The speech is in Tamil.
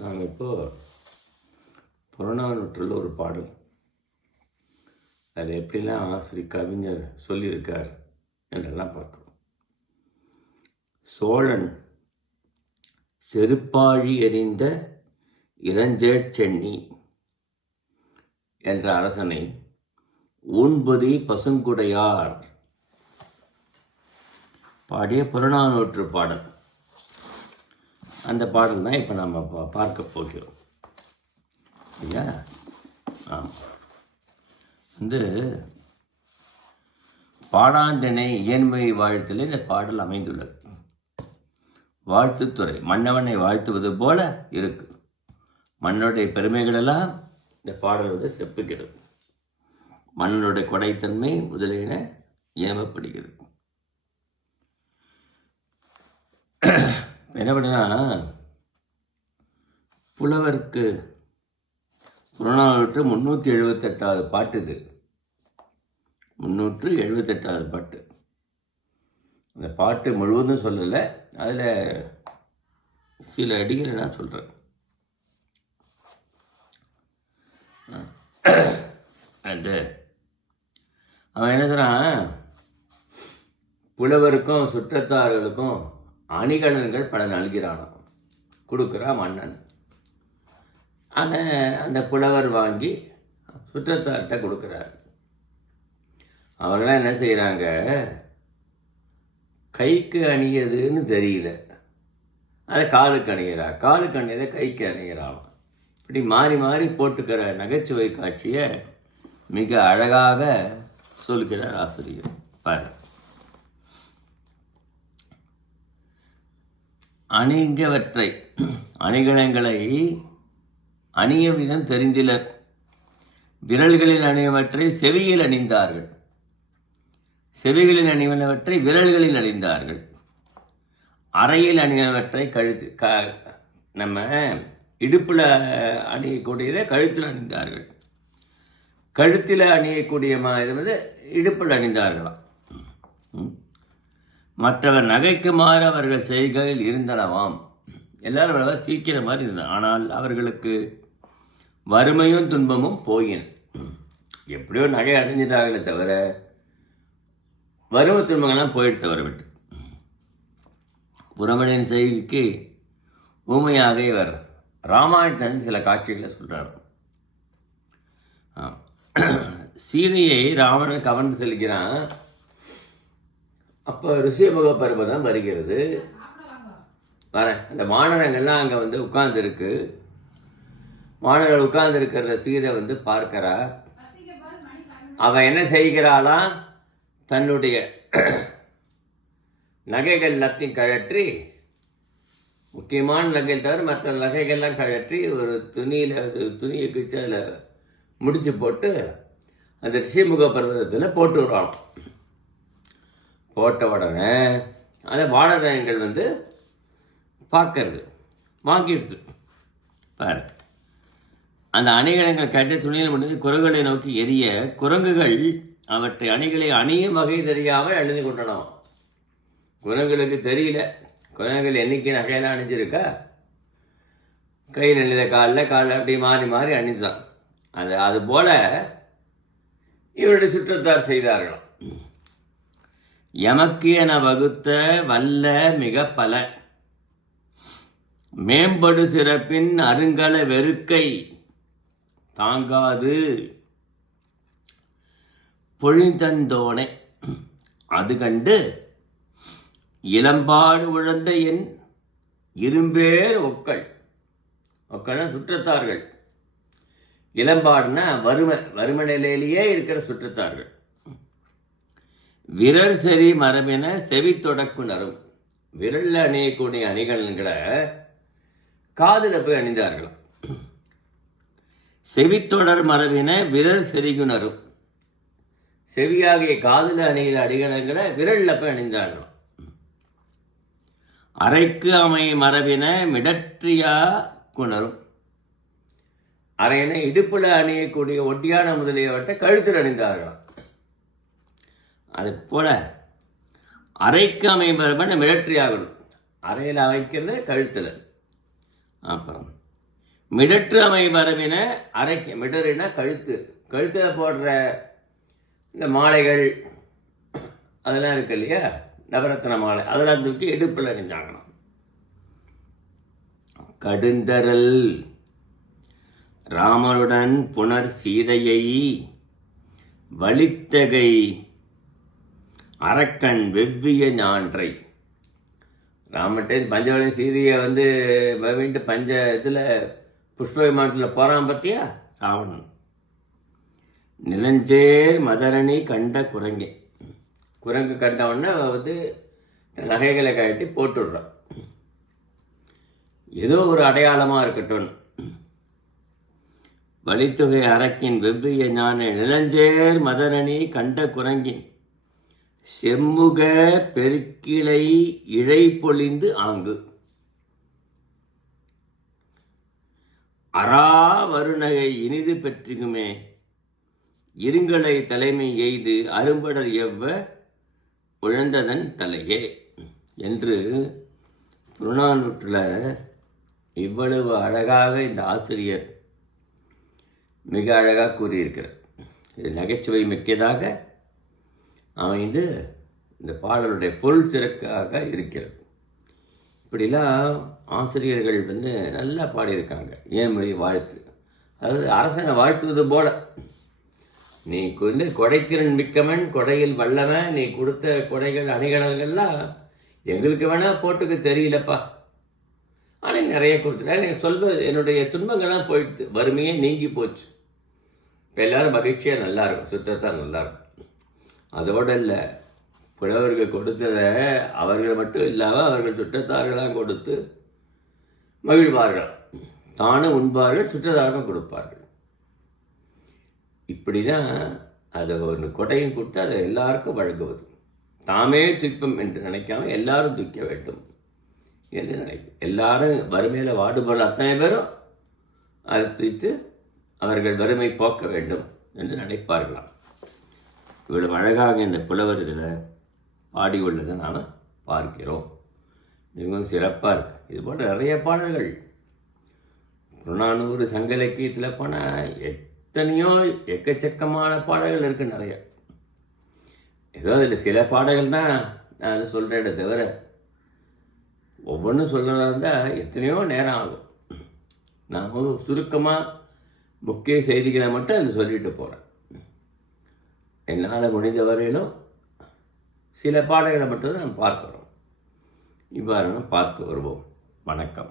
நாங்கள் இப்போ புறநானூற்றில் ஒரு பாடல், அது எப்படிலாம் ஆசிரியர் கவிஞர் சொல்லியிருக்கார் என்றெல்லாம் பார்க்கிறோம். சோழன் செருப்பாழி எறிந்த இளஞ்சேட்சென்னி என்ற அரசனை ஊன்பொதி பசுங்குடையார் பாடிய புறநானூற்று பாடல். அந்த பாடல் தான் இப்போ நம்ம பார்க்க போகிறோம் இல்லையா? வந்து பாடாந்திணை இயன்மொழி வாழ்த்தில் இந்த பாடல் அமைந்துள்ளது. வாழ்த்துத்துறை, மன்னவனை வாழ்த்துவது போல இருக்கு. மன்னனுடைய பெருமைகளெல்லாம் இந்த பாடல் வந்து செப்புகிறது. மன்னனுடைய கொடைத்தன்மை முதலியன ஏமப்படுகிறது. என்ன பண்ணுன்னா, புலவருக்கு புறநானூற்று 378வது பாட்டு. இது 378வது பாட்டு. அந்த பாட்டு முழுவதும் சொல்லலை, அதில் சில அடிகளை நான் சொல்கிறேன். அந்த அவன் என்ன சொல்கிறான், புலவருக்கும் சுற்றத்தார்களுக்கும் அணிகலன்கள் பல நல்கிறானாம், கொடுக்குறா மன்னன். அந்த புலவர் வாங்கி சுற்றத்தார்கிட்ட கொடுக்குறாரு. அவங்களாம் என்ன செய்கிறாங்க, கைக்கு அணியதுன்னு தெரியல, அதை காலுக்கு அணிகிறா, காலுக்கு அணியதை கைக்கு அணிகிறான். இப்படி மாறி மாறி போட்டுக்கிற நகைச்சுவை காட்சியை மிக அழகாக சொல்கிறார் ஆசிரியர். பாரு, அணிங்கவற்றை அணிகலன்களை அணிய விதம் தெரிந்திலர். விரல்களில் அணியவற்றை செவியில் அணிந்தார்கள், செவிகளில் அணிவனவற்றை விரல்களில் அணிந்தார்கள். அறையில் அணியவற்றை நம்ம இடுப்பில் அணியக்கூடியதை கழுத்தில் அணிந்தார்கள், கழுத்தில் அணியக்கூடிய இது வந்து இடுப்பில் அணிந்தார்களாம். மற்றவர் நகைக்குமாறு அவர்கள் செய்கையில் இருந்தனவாம். எல்லாரும் சீக்கிர மாதிரி இருந்தார். ஆனால் அவர்களுக்கு வறுமையும் துன்பமும் போயின. எப்படியோ நகை அடைஞ்சிட்டார்களே தவிர வறுமை துன்பங்கள்லாம் போயிட்டு தவிர விட்டு. புறமணியின் செய்திக்கு ஊமையாக இவர் ராமாயணத்தில் சில காட்சிகளை சொல்கிறார். சீதையை ராவணன் கவர்ந்து செல்கிறான். அப்போ ரிஷிமுக பருவதம் வருகிறது. அந்த வானரங்கள்லாம் அங்கே வந்து உட்கார்ந்துருக்கு. வானரங்கள் உட்கார்ந்துருக்கிற சீதை வந்து பார்க்கிறா. அவன் என்ன செய்கிறாளாம், தன்னுடைய நகைகள் எல்லாத்தையும் கழற்றி, முக்கியமான நகைகள் தவிர மற்ற நகைகள்லாம் கழற்றி ஒரு துணியை கிச்சு அதில் முடிச்சு போட்டு அந்த ரிஷிமுக பர்வதத்தில் போட்டு விடுறான். போட்ட உடனே அந்த வானரங்கள் வந்து பார்க்கறது, வாங்கிடுது. பாரு, அந்த அணிகலன்கள் கட்டி துணியில் முடிந்து குரங்குகளை நோக்கி எரிய, குரங்குகள் அவற்றை அணிகளை அணியும் வகை தெரியாமல் அணிந்து கொண்டனோம். குரங்குகளுக்கு தெரியல, குரங்குகள் என்னைக்கு நகையெல்லாம் அணிஞ்சிருக்கா, கையில் அணிந்த காலில் அப்படி மாறி மாறி அணிந்துதான். அதுபோல இவருடைய சுற்றத்தார் செய்தார்களாம். எமக்கு என வகுத்த வல்ல மிக பல மேம்படு சிறப்பின் அருங்கல வெறுக்கை தாங்காது பொழிந்தந்தோனே அது கண்டு இளம்பாடு உழந்த என் இரும்பேர் ஒக்கள் சுற்றத்தார்கள். இளம்பாடுனா வறுமை நிலையிலேயே இருக்கிற சுற்றத்தார்கள். விரல் செறி மரபின செவி தொடக்குனரும், விரலில் அணியக்கூடிய அணிகலன்களை காதில் போய் அணிந்தார்களாம். செவித்தொடர் மரபின விரல் செறிகுணரும், செவியாகிய காதில் அணிகிற அணிகலன்களை விரலில் போய் அணிந்தார்களாம். அரைக்கு அமை மரபின மிடற்றியா குணரும், அரையின இடுப்பில் அணியக்கூடிய ஒட்டியான முதலியவற்றை கழுத்தில் அணிந்தார்களாம். அது போல அரைக்கு அமைப்பன மிலிட்ரி ஆகணும், அறையில் அமைக்கிறது கழுத்தில். அப்புறம் மிடற்று அமை வரவின அரைக்க. மிடறுனா கழுத்து, கழுத்தில் போடுற இந்த மாலைகள் அதெல்லாம் இருக்கு இல்லையா, நவரத்ன மாலை, அதெல்லாம் தூக்கி இடுப்பில் அணிஞ்சாங்களாம். கடுந்தரல் ராமனுடன் புனர் சீதையை வலித்தகை அரக்கன் வெவ்விய ஞான்றை. ராமட்டே பஞ்சவளி சீதையை வீட்டு பஞ்ச இதில் புஷ்ப விமானத்தில் போகிறான் பார்த்தியா ராவணன். நிலஞ்சேர் மதரணி கண்ட குரங்கே. குரங்கு கண்டவொடனே நகைகளை கட்டி போட்டுடுறான். ஏதோ ஒரு அடையாளமாக இருக்கட்டும். வலித்தொகை அரக்கின் வெவ்விய ஞான நிலஞ்சேர் மதரணி கண்ட குரங்கின் செம்முக பெருக்கிளை இழை பொழிந்து ஆங்கு அரா வருநகை இனிது பெற்றிகுமே இருங்களை தலைமை எய்து அரும்படல் எவ்வ உழந்ததன் தலையே என்று புறநானூற்றில் இவ்வளவு அழகாக இந்த ஆசிரியர் மிக அழகாக கூறியிருக்கிறார். இது நகைச்சுவை மிக்கதாக அமைந்து இந்த பாடலுடைய பொருள் சிறக்காக இருக்கிறது. இப்படிலாம் ஆசிரியர்கள் நல்லா பாடியிருக்காங்க. ஏன்மொழி வாழ்த்து, அதாவது அரசனை வாழ்த்துவது போல. நீ கொடைத்திறன் மிக்கவன், கொடையில் வல்லவன், நீ கொடுத்த கொடைகள் அணிகலன்கள்லாம் எங்களுக்கு வேணால் போட்டுக்க தெரியலப்பா, ஆனால் நிறைய கொடுத்துட்டேன். எனக்கு சொல்வது என்னுடைய துன்பங்கள்லாம் போயிடுது, வறுமையே நீங்கி போச்சு, இப்போ எல்லோரும் மகிழ்ச்சியாக நல்லாயிருக்கும், சுத்தத்தான் நல்லாயிருக்கும். அதோடு இல்லை, புலவர்கள் கொடுத்ததை அவர்கள் மட்டும் இல்லாமல் அவர்கள் சுற்றத்தார்களாக கொடுத்து மகிழ்வார்கள், தானும் உண்பார்கள், சுற்றத்தாரும் கொடுப்பார்கள். இப்படி தான் அதை ஒரு கொடையும் கொடுத்து அதை எல்லாருக்கும் வழங்குவது. தாமே தூக்கம் என்று நினைக்காம எல்லாரும் தூக்க வேண்டும் என்று நினைக்கும். எல்லாரும் வறுமையில் வாடுபொருள் அத்தனை பேரும் அதை தூய்த்து அவர்கள் வறுமை போக்க வேண்டும் என்று நினைப்பார்களாம். இவ்வளவு அழகாக இந்த புலவர் இதில் பாடியுள்ளதை நாம் பார்க்கிறோம். மிகவும் சிறப்பாக இருக்குது. இதுபோல் நிறைய பாடல்கள் புறநானூறு சங்க இலக்கியத்தில் போனால் எத்தனையோ எக்கச்சக்கமான பாடல்கள் இருக்குது நிறைய. ஏதோ இதில் சில பாடல்கள் தான் நான் அதை சொல்கிறேன் தவிர ஒவ்வொன்றும் சொல்கிறதா இருந்தால் எத்தனையோ நேரம் ஆகும். நான் சுருக்கமாக முக்கிய செய்திகளை மட்டும் அதை சொல்லிட்டு போகிறேன். என்னால் முடிந்த வரையிலும் சில பாடல்களை மட்டும் தான் பார்க்குறோம். இவ்வாறு பார்த்து வருவோம். வணக்கம்.